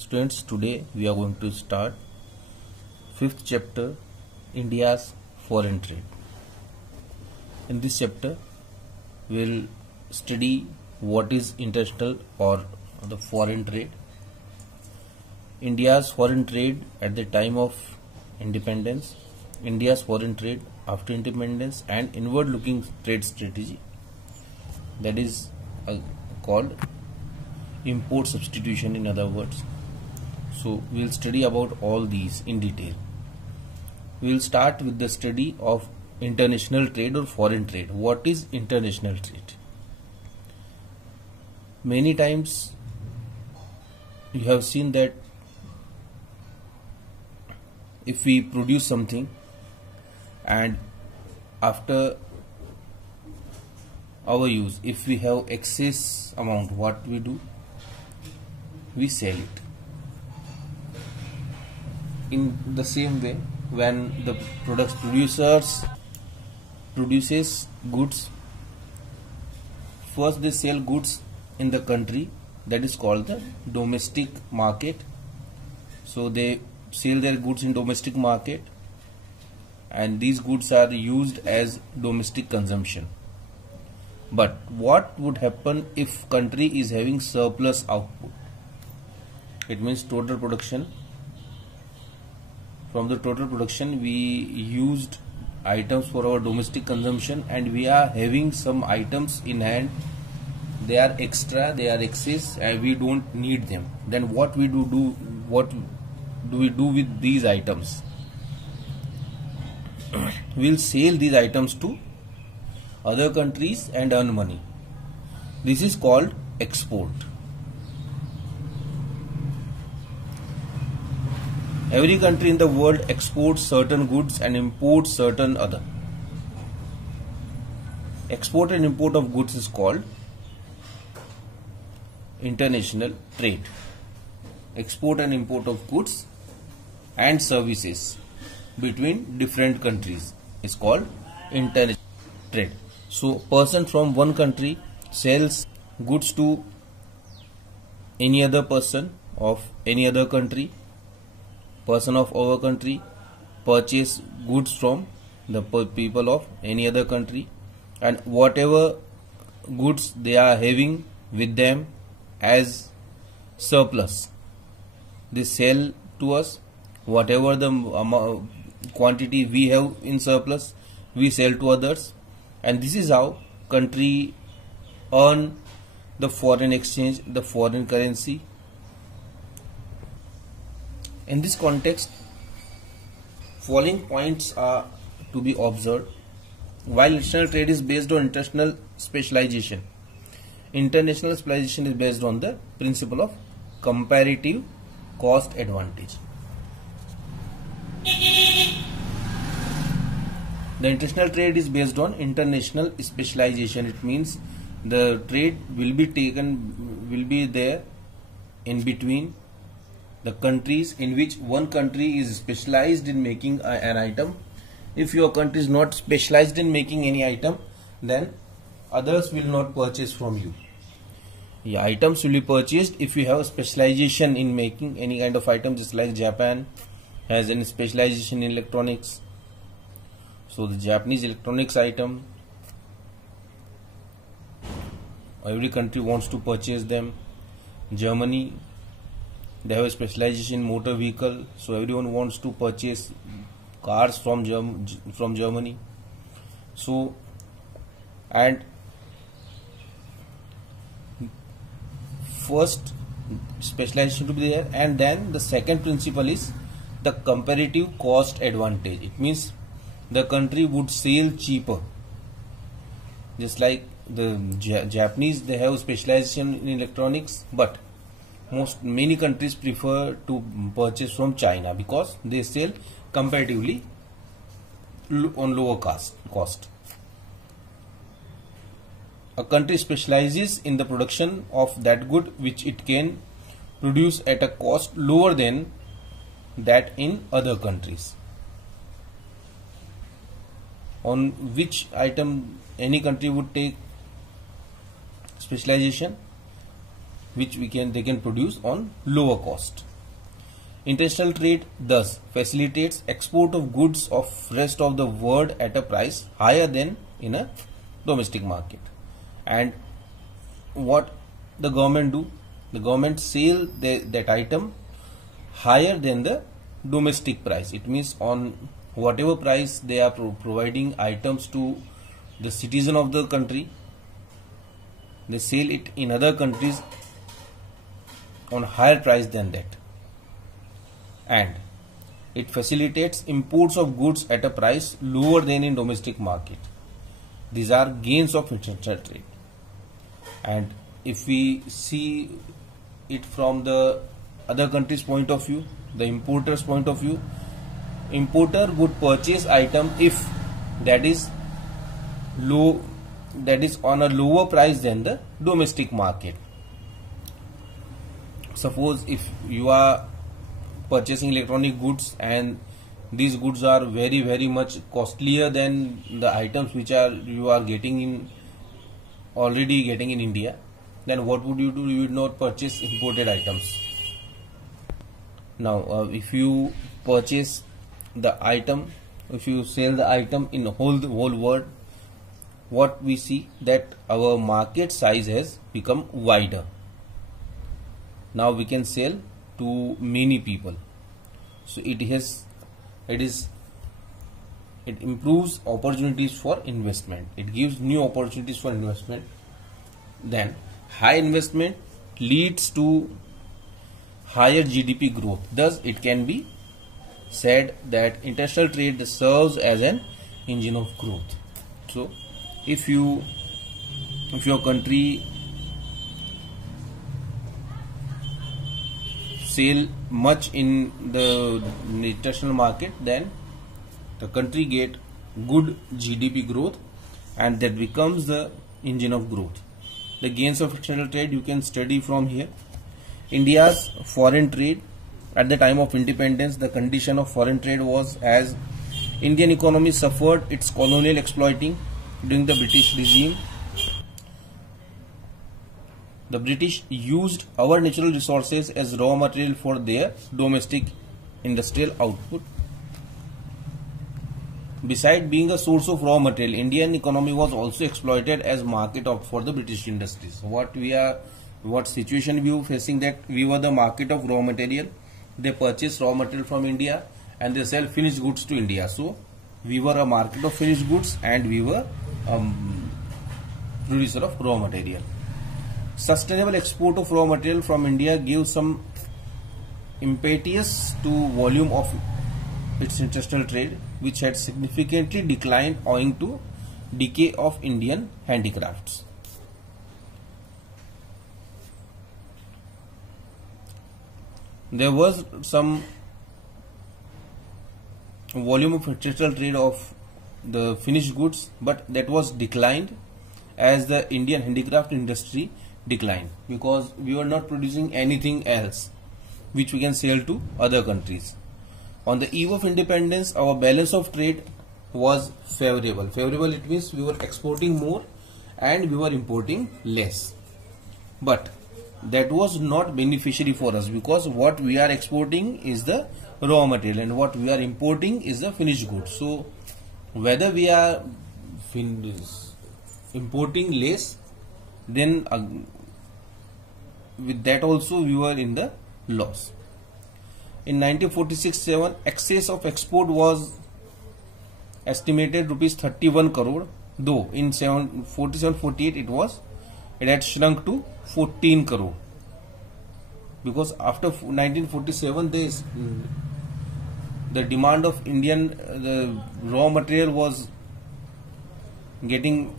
Students, today we are going to start 5th chapter, India's foreign trade. In this chapter, we will study what is international or the foreign trade, India's foreign trade at the time of independence, India's foreign trade after independence, and inward-looking trade strategy, that is called import substitution, in other words. So we will study about all these in detail. We will start with the study of international trade or foreign trade. What is international trade? Many times you have seen that if we produce something and after our use, if we have excess amount, what we do? We sell it. In the same way, when the produces goods, first they sell goods in the country, that is called the domestic market. So they sell their goods in domestic market, and these goods are used as domestic consumption. But what would happen if country is having surplus output? It means total production. From the total production, we used items for our domestic consumption, and we are having some items in hand. They are extra, they are excess, and we don't need them. Then what we do? What do we do with these items? We'll sell these items to other countries and earn money. This is called export. Every country in the world exports certain goods and imports certain other. Export and import of goods is called international trade. Export and import of goods and services between different countries is called international trade. So, person from one country sells goods to any other person of any other country. Person of our country purchase goods from the people of any other country, and whatever goods they are having with them as surplus, they sell to us. Whatever the quantity we have in surplus, we sell to others, and this is how country earn the foreign exchange, the foreign currency. In this context, following points are to be observed. While international trade is based on international specialization, international specialization is based on the principle of comparative cost advantage. The international trade is based on international specialization. It means the trade will be there in between the countries in which one country is specialized in making an item. If your country is not specialized in making any item, then others will not purchase from you. The items will be purchased if you have a specialization in making any kind of item, just like Japan has any specialization in electronics. So the Japanese electronics item, every country wants to purchase them. Germany, they have a specialization in motor vehicle, so everyone wants to purchase cars from Germany. So, and first specialization to be there, and then the second principle is the comparative cost advantage. It means the country would sell cheaper. Just like the Japanese, they have specialization in electronics, but many countries prefer to purchase from China because they sell comparatively on lower cost. A country specializes in the production of that good which it can produce at a cost lower than that in other countries. On which item any country would take specialization? which they can produce on lower cost. International trade thus facilitates export of goods of rest of the world at a price higher than in a domestic market. And what the government do? The government sell that item higher than the domestic price. It means on whatever price they are providing items to the citizen of the country, they sell it in other countries on higher price than that. And it facilitates imports of goods at a price lower than in domestic market. These are gains of international trade. And if we see it from the other country's point of view, the importer's point of view, importer would purchase item if that is low, that is on a lower price than the domestic market. Suppose if you are purchasing electronic goods and these goods are very much costlier than the items which you are already getting in India, then what would you do? You would not purchase imported items. Now if you purchase the item, if you sell the item in the whole world, what we see that our market size has become wider. Now we can sell to many people. So it improves opportunities for investment. It gives new opportunities for investment. Then high investment leads to higher GDP growth. Thus it can be said that international trade serves as an engine of growth. So if your country sell much in the international market, then the country get good GDP growth, and that becomes the engine of growth. The gains of international trade you can study from here. India's foreign trade at the time of independence, the condition of foreign trade was as Indian economy suffered its colonial exploiting during the British regime. The British used our natural resources as raw material for their domestic industrial output. Besides being a source of raw material, Indian economy was also exploited as market for the British industries. What situation we were facing, that we were the market of raw material. They purchase raw material from India and they sell finished goods to India. So we were a market of finished goods and we were a producer of raw material. Sustainable export of raw material from India gives some impetus to volume of its international trade, which had significantly declined owing to decay of Indian handicrafts. There was some volume of international trade of the finished goods, but that was declined as the Indian handicraft industry declined, because we were not producing anything else which we can sell to other countries. On the eve of independence, our balance of trade was favorable. Favorable, it means we were exporting more and we were importing less. But that was not beneficiary for us, because what we are exporting is the raw material and what we are importing is the finished goods. So whether we are importing less, then with that also we were in the loss. In 1946-7, excess of export was estimated rupees 31 crore, though in 47-48 it had shrunk to 14 crore, because after 1947 the demand of Indian the raw material was getting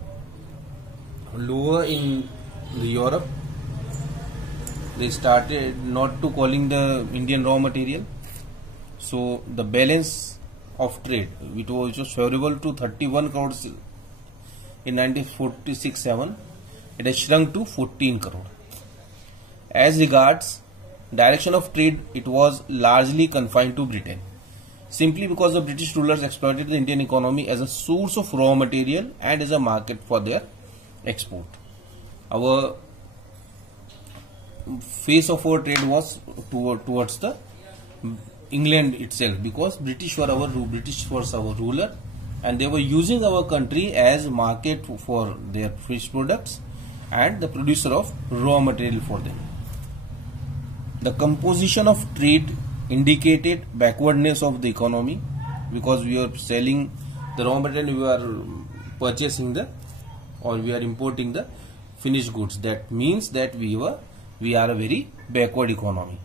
lower in Europe. They started not to calling the Indian raw material, so the balance of trade, which was favorable to 31 crores in 1946-7, it has shrunk to 14 crore. As regards direction of trade, it was largely confined to Britain, simply because the British rulers exploited the Indian economy as a source of raw material and as a market for their export. Our face of our trade was towards the England itself, because British was our ruler, and they were using our country as market for their finished products and the producer of raw material for them. The composition of trade indicated backwardness of the economy, because we are selling the raw material, we are purchasing we are importing the finished goods. That means that we are a very backward economy.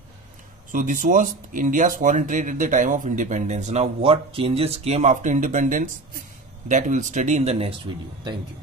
So this was India's foreign trade at the time of independence. Now what changes came after independence, that we will study in the next video. Thank you.